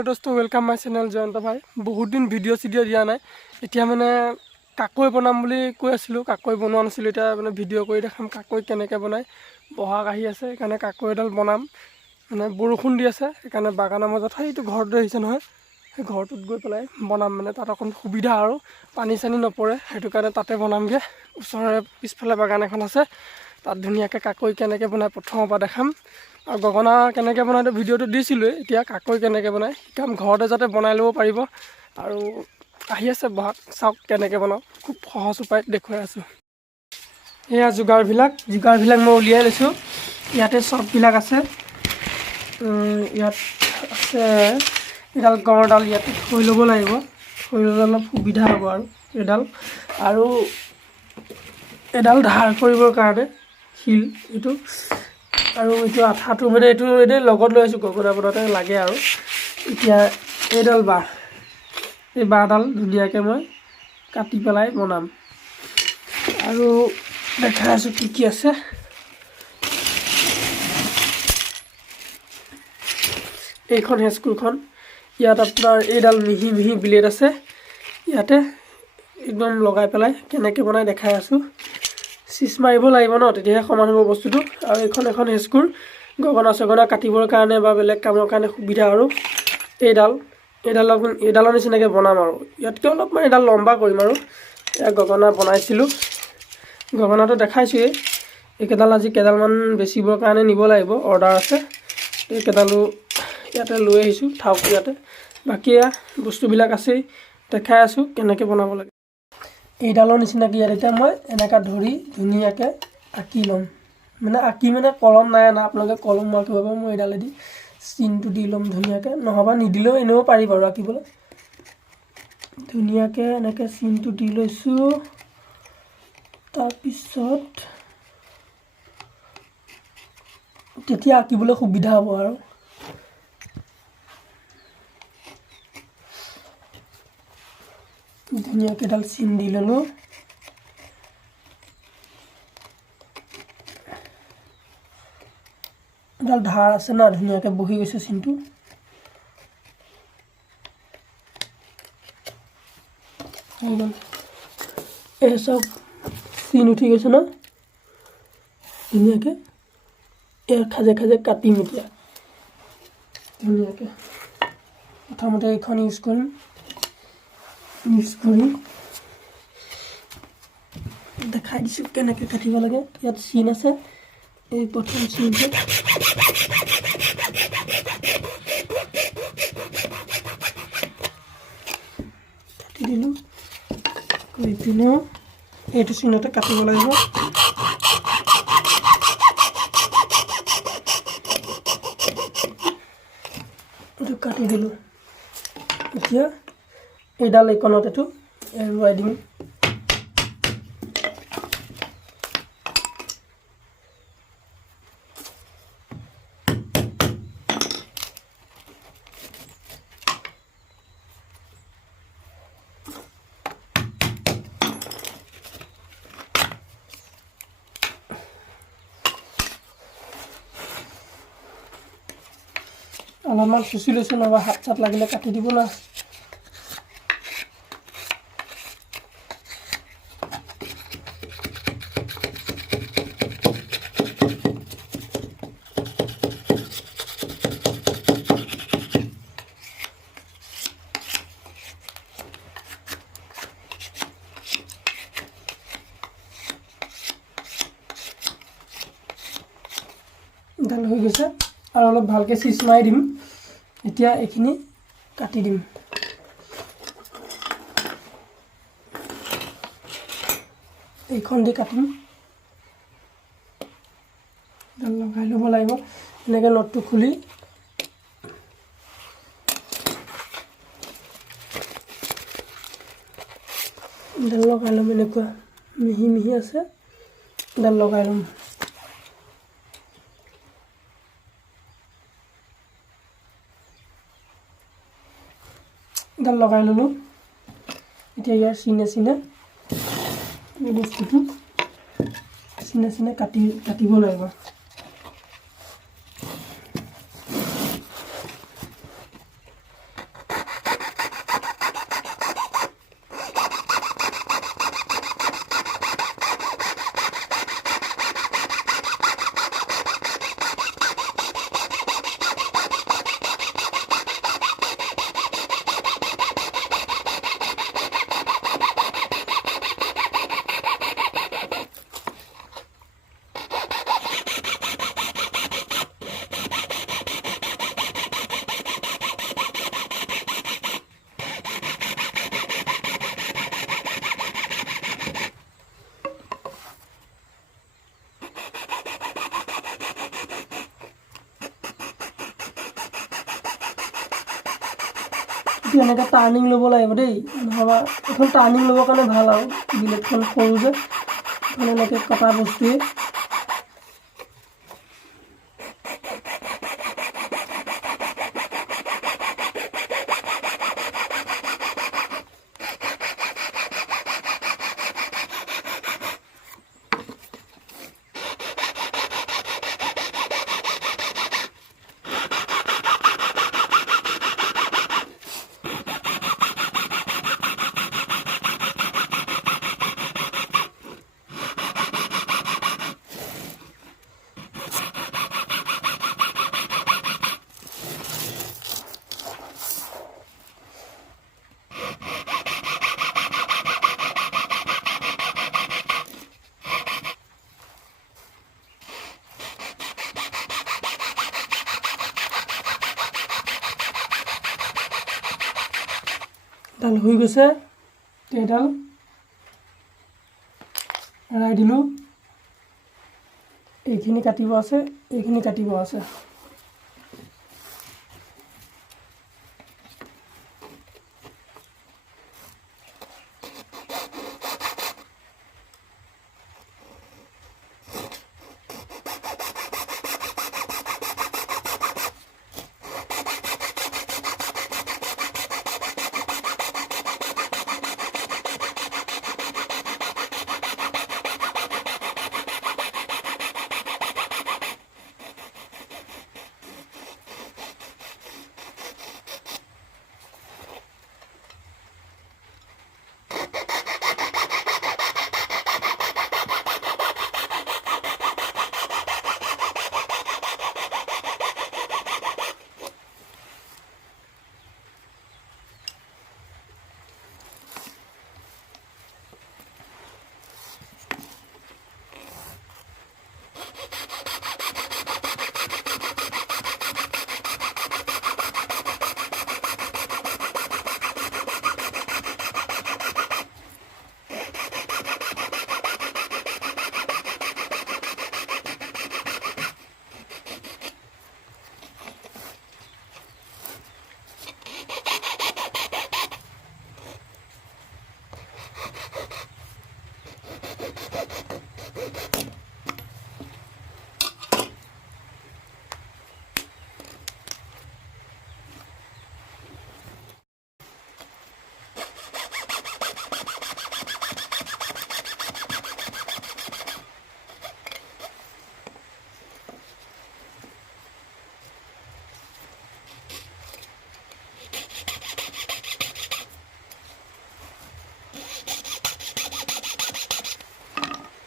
दोस्तों welcome my channel Jayant भाई बहुत दिन भिडिओ दिया ना इतना मैंने काकई बनाम বুলি কৈ আছিলো কাকই বনোৱা নাছিলো এটা মানে ভিডিও কৰি দেখাম কাকই কেনেকৈ বনায় বহাগ আহি আছে সেইকাৰণে কাকই এডাল বনাম মানে বৰষুণ দি আছে সেইকাৰণে বাগানৰ মাজত সেইটো ঘৰত আহিছে নহয় সেই ঘৰটোত গৈ পেলাই বনাম মানে তাত অকণ সুবিধা আৰু পানী চানি নপৰে সেইটো কাৰণে তাতে বনামগে ওচৰৰে পিছফালে বাগান এখন আছে তাত ধুনীয়াকৈ কাকই কেনেকৈ বনায় প্ৰথমৰ পৰা দেখাম और गगना के बनाए तो भिडिओ दिए इतना काकई के बनाए शिकाम घर जाते बना लो पार और बहाग चाक के बनाओ खूब सहज उपाय देखुवाई आसो एया जोगार मैं उलियाई लैसो इते सबबिलाक आछे एडाल गड़डाल इते थई लब लागिब थई लले अलप सुविधा हब और एडाल धार करिबर कारणे शिल एटु और ये आठाटो मैं ये लगत लै गगना बनाते लगे और इतना एडाल बाँह ये बाँहडाल धुनियाके मैं काटी पेलाई बनाम और देखा कि आछे এইখন হেস্কুৰখন ইয়াত আপোনাৰ এইডাল মিহি মিহি ব্লেড আছে ইয়াতে একদম লগাই পেলাই কেনেকৈ বনাই দেখাই আছো চিচ মাৰিব লাগিব ন তেতিয়া সমান হ'ব বস্তুটো আৰু এখন হেস্কুৰ গগনা সগনা কাটিবৰ কাৰণে বা বেলেগ কামৰ কাৰণে সুবিধা আৰু এইডালৰ নিচিনাকৈ বনাম আৰু ইয়াতকৈ অলপমান এডাল লম্বা কৰিম আৰু এয়া গগনা বনাইছিলো গগনাটো দেখাইছোৱে এইকেইডাল আজি কেইডালমান বেচিবৰ কাৰণে নিব লাগিব অৰ্ডাৰ আছে এইকেইডালো ইয়াতে লৈ আহিছোঁ থাওক ইয়াতে বাকী বস্তুবিলাক আছেই দেখাই আছোঁ কেনেকৈ বনাব লাগে এইডালৰ নিচিনাকৈ ইয়াত এতিয়া মই এনেকৈ ধৰি ধুনীয়াকৈ আঁকি ল'ম মানে আঁকি মানে কলম নাই না আপোনালোকে কলম মাৰ্ক কৰিব মই এইডালেদি চিনটো দি ল'ম ধুনীয়াকৈ নহবা নিদিলেও এনেও পাৰি বাৰু আঁকিবলৈ ধুনীয়াকৈ এনেকৈ চিনটো দি লৈছোঁ তাৰপিছত তেতিয়া আঁকিবলৈ সুবিধা হ'ব আৰু ধুনীয়াকৈ এডাল চিন দি ল'লোঁ এডাল ধাৰ আছে না ধুনীয়াকৈ বহি গৈছে চিনটো এই চব চিন উঠি গৈছে ন ধুনীয়াকৈ ইয়াৰ খাজে খাজে কাটিম এতিয়া ধুনীয়াকৈ প্ৰথমতে এইখন ইউজ কৰিম দেখাই দিছোঁ কেনেকৈ কাটিব লাগে ইয়াত চিন আছে এই প্ৰথম চিনটো কাটি দিলোঁ এইপিনেও এইটো চিনতে কাটিব লাগিব এইটো কাটি দিলোঁ এতিয়া এইডাল এইকণত এইটো এৰুৱাই দিম অলপমান চুচি লৈছোঁ নহ'বা হাত চাত লাগিলে কাটি দিব না ডাল হৈ গৈছে আৰু অলপ ভালকৈ চিচ মাৰি দিম এতিয়া এইখিনি কাটি দিম এইখন দি কাটিম ডাল লগাই ল'ব লাগিব এনেকৈ নটটো খুলি ডাল লগাই ল'ম এনেকুৱা মিহি মিহি আছে ডাল লগাই ল'ম ডাল লগাই ল'লোঁ এতিয়া ইয়াৰ চিনে চিনে এই বস্তুটো চিনে চিনে কাটিব লাগিব এতিয়া এনেকৈ টাৰ্ণিং ল'ব লাগিব দেই, নহ'বা এখন টাৰ্ণিং ল'বৰ কাৰণে ভাল আৰু ব্লেডখন সৰু যে মানে এনেকৈ কটা বস্তুৱে ডাল হৈ গৈছে। এইডাল এৰাই দিলোঁ। এইখিনি কাটিব আছে, এইখিনি কাটিব আছে।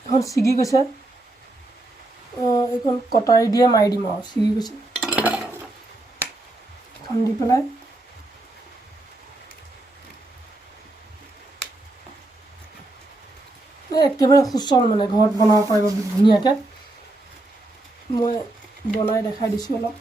এখন ছিগি গৈছে, এইখন কটাৰী দিয়ে মাৰি দিম আৰু ছিগি গৈছে। এখন দি পেলাই একেবাৰে সুচল মানে ঘৰত বনাব পাৰিব ধুনীয়াকৈ। মই বনাই দেখাই দিছোঁ অলপ।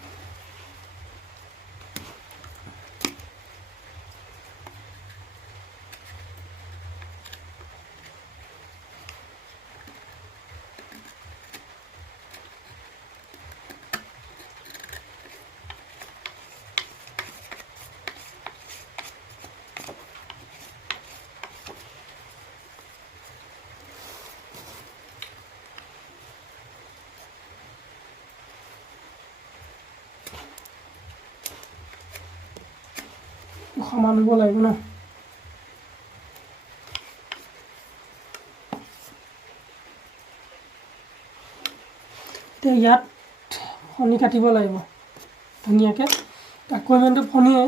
সমান হ'ব লাগিব ন। এতিয়া ইয়াত ফনি কাটিব লাগিব ধুনীয়াকৈ। কাকৈ মানটো ফনিয়ে,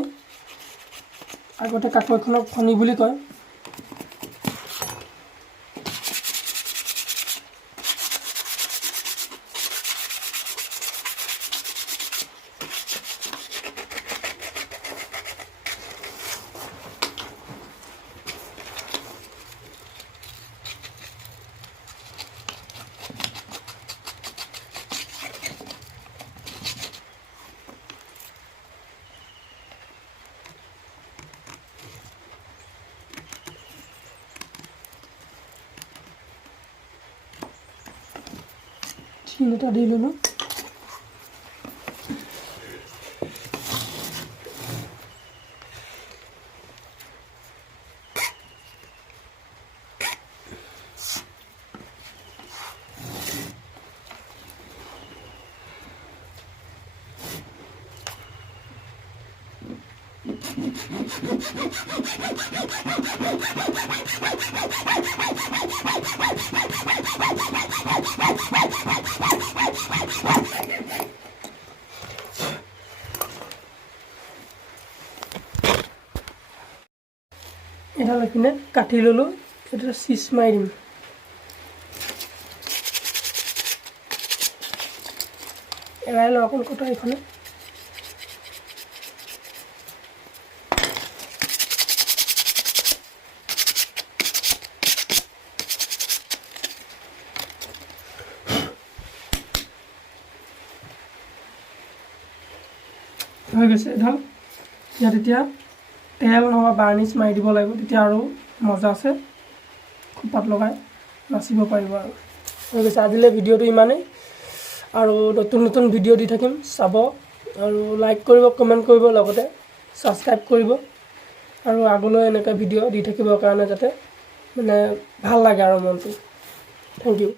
আগতে কাকৈখনক ফনি বুলি কয়। চিনটা দি ল'লোঁ। এডাল এইপিনে কাটি ল'লোঁ, এটা চিজ মাৰি দিম। এৰাই লওঁ অকণ কটাৰীখনে। হৈ গৈছে এডাল। ইয়াত এতিয়া তেল নহ'বা বাৰ্নিছ মাৰি দিব লাগিব, তেতিয়া আৰু মজা আছে, খোপাত লগাই নাচিব পাৰিব আৰু। হৈ গৈছে আজিলৈ ভিডিঅ'টো ইমানেই, আৰু নতুন নতুন ভিডিঅ' দি থাকিম, চাব আৰু লাইক কৰিব, কমেণ্ট কৰিব, লগতে ছাবস্ক্ৰাইব কৰিব, আৰু আগলৈ এনেকৈ ভিডিঅ' দি থাকিবৰ কাৰণে যাতে মানে ভাল লাগে আৰু মনটো। Thank U.